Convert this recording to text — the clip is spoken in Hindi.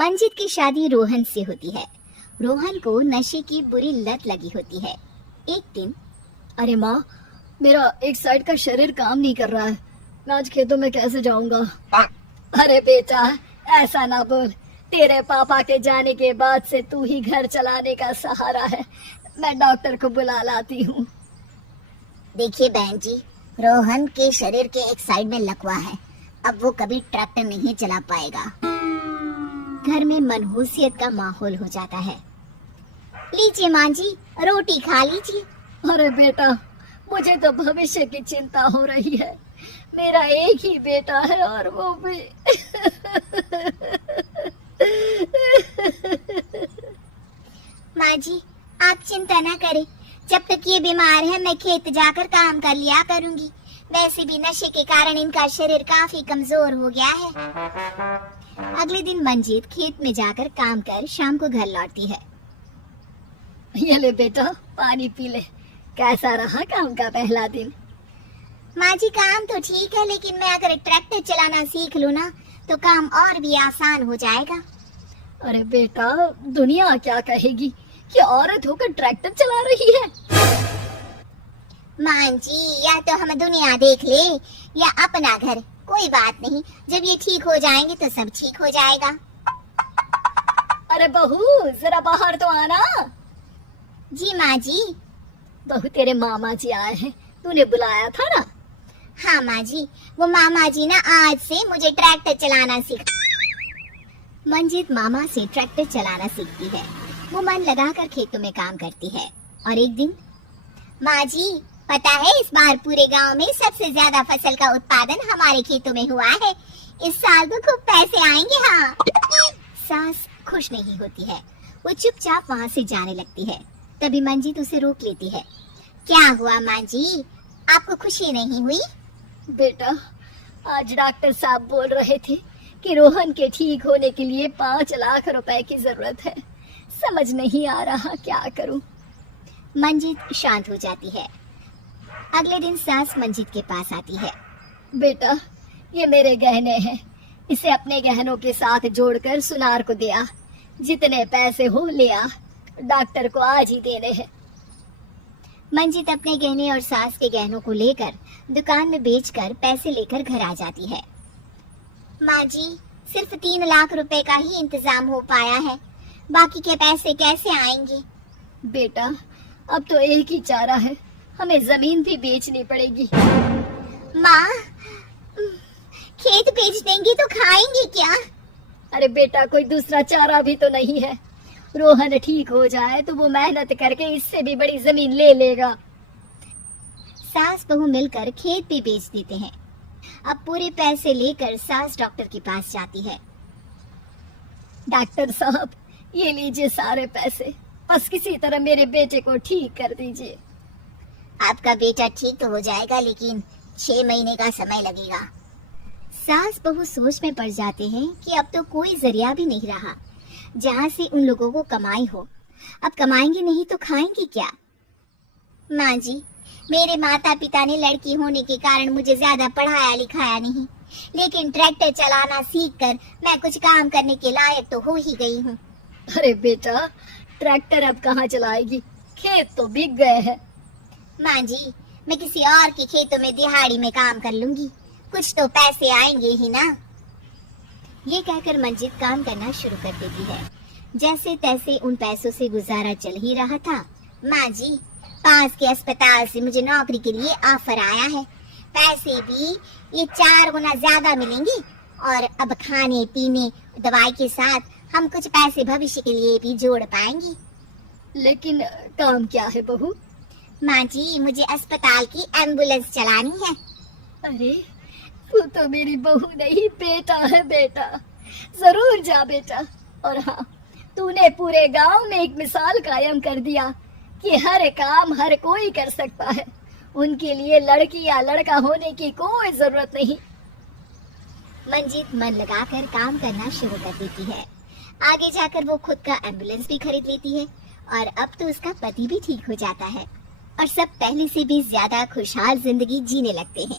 मंजित की शादी रोहन से होती है। रोहन को नशे की बुरी लत लगी होती है। एक दिन, अरे माँ, मेरा एक साइड का शरीर काम नहीं कर रहा है। मैं आज खेतों में कैसे जाऊंगा? अरे बेटा, ऐसा ना बोल। तेरे पापा के जाने के बाद से तू ही घर चलाने का सहारा है। मैं डॉक्टर को बुला लाती हूँ। देखिए बहन जी, रोहन के शरीर के एक साइड में लकवा है। अब वो कभी ट्रैक्टर नहीं चला पाएगा। घर में मनहूसियत का माहौल हो जाता है। लीजिए माँ जी, रोटी खा लीजिए। अरे बेटा, मुझे तो भविष्य की चिंता हो रही है। मेरा एक ही बेटा है और वो भी माँ जी, आप चिंता न करें। जब तक ये बीमार है मैं खेत जाकर काम कर लिया करूंगी। वैसे भी नशे के कारण इनका शरीर काफी कमजोर हो गया है। अगले दिन मंजीत खेत में जाकर काम कर शाम को घर लौटती है। ये ले बेटा, पानी पी ले। कैसा रहा काम का पहला दिन? माँ जी, काम तो ठीक है, लेकिन मैं अगर ट्रैक्टर चलाना सीख लूँ ना तो काम और भी आसान हो जाएगा। अरे बेटा, दुनिया क्या कहेगी कि औरत होकर ट्रैक्टर चला रही है। माँ जी, या तो हम दुनिया देख ले या अपना घर, कोई बात नहीं। जब ये ठीक हो जाएंगे तो सब ठीक हो जाएगा। अरे बहू, जरा बाहर तो आना। जी माँ जी। बहू, तेरे मामा जी आए हैं, तूने बुलाया था ना? हाँ माँ जी, वो मामा जी ना आज से मुझे ट्रैक्टर चलाना सीख। मंजित मामा से ट्रैक्टर चलाना सीखती है। वो मन लगाकर खेतों में काम करती है। और एक दिन, माँ जी, पता है इस बार पूरे गांव में सबसे ज्यादा फसल का उत्पादन हमारे खेतों में हुआ है। इस साल तो खूब पैसे आएंगे। हाँ। सास खुश नहीं होती है। वो चुपचाप वहाँ से जाने लगती है। तभी मंजित उसे रोक लेती है। क्या हुआ माँ जी, आपको खुशी नहीं हुई? बेटा, आज डॉक्टर साहब बोल रहे थे कि रोहन के ठीक होने के लिए 5 लाख रुपए की जरूरत है। समझ नहीं आ रहा क्या करूं। मंजित शांत हो जाती है। अगले दिन सास मंजित के पास आती है। बेटा, ये मेरे गहने हैं। इसे अपने गहनों के साथ जोड़कर सुनार को दे आ। जितने पैसे हो ले आ। डॉक्टर को आज ही देने हैं। मंजित अपने गहने और सास के गहनों को लेकर दुकान में बेचकर पैसे लेकर घर आ जाती है। माँ जी, सिर्फ 3 लाख रुपए का ही इंतजाम हो पाया है। बाकी के पैसे कैसे आएंगे? बेटा, अब तो एक ही चारा है, हमें जमीन भी बेचनी पड़ेगी। माँ, खेत बेच देंगी तो खाएंगे क्या? अरे बेटा, कोई दूसरा चारा भी तो नहीं है। रोहन ठीक हो जाए तो वो मेहनत करके इससे भी बड़ी जमीन ले लेगा। सास बहू मिलकर खेत भी बेच देते हैं। अब पूरे पैसे लेकर सास डॉक्टर के पास जाती है। डॉक्टर साहब, ये लीजिए सारे पैसे। बस किसी तरह मेरे बेटे को ठीक कर दीजिए। आपका बेटा ठीक तो हो जाएगा, लेकिन 6 महीने का समय लगेगा। सास बहू सोच में पड़ जाते हैं कि अब तो कोई जरिया भी नहीं रहा जहाँ से उन लोगों को कमाई हो। अब कमाएंगे नहीं तो खाएंगे क्या? माँ जी, मेरे माता पिता ने लड़की होने के कारण मुझे ज्यादा पढ़ाया लिखाया नहीं, लेकिन ट्रैक्टर चलाना सीखकर मैं कुछ काम करने के लायक तो हो ही गई हूँ। अरे बेटा, ट्रैक्टर अब कहाँ चलाएगी? खेत तो बिक गए हैं। माँ जी, मैं किसी और के खेतों में दिहाड़ी में काम कर लूंगी, कुछ तो पैसे आएंगे ही ना। ये कहकर मंजित काम करना शुरू कर देती है। जैसे तैसे उन पैसों से गुजारा चल ही रहा था। माँ जी, पास के अस्पताल से मुझे नौकरी के लिए ऑफर आया है। पैसे भी ये 4 गुना ज्यादा मिलेंगे और अब खाने पीने दवाई के साथ हम कुछ पैसे भविष्य के लिए भी जोड़ पाएंगे। लेकिन काम क्या है बहू? माँ जी, मुझे अस्पताल की एम्बुलेंस चलानी है। अरे, तू तो मेरी बहू नहीं, बेटा है बेटा। जरूर जा बेटा। और हाँ, तूने पूरे गांव में एक मिसाल कायम कर दिया कि हर काम हर कोई कर सकता है। उनके लिए लड़की या लड़का होने की कोई जरूरत नहीं। मंजित मन लगाकर काम करना शुरू कर देती है। आगे जाकर वो खुद का एम्बुलेंस भी खरीद लेती है और अब तो उसका पति भी ठीक हो जाता है और सब पहले से भी ज्यादा खुशहाल जिंदगी जीने लगते हैं।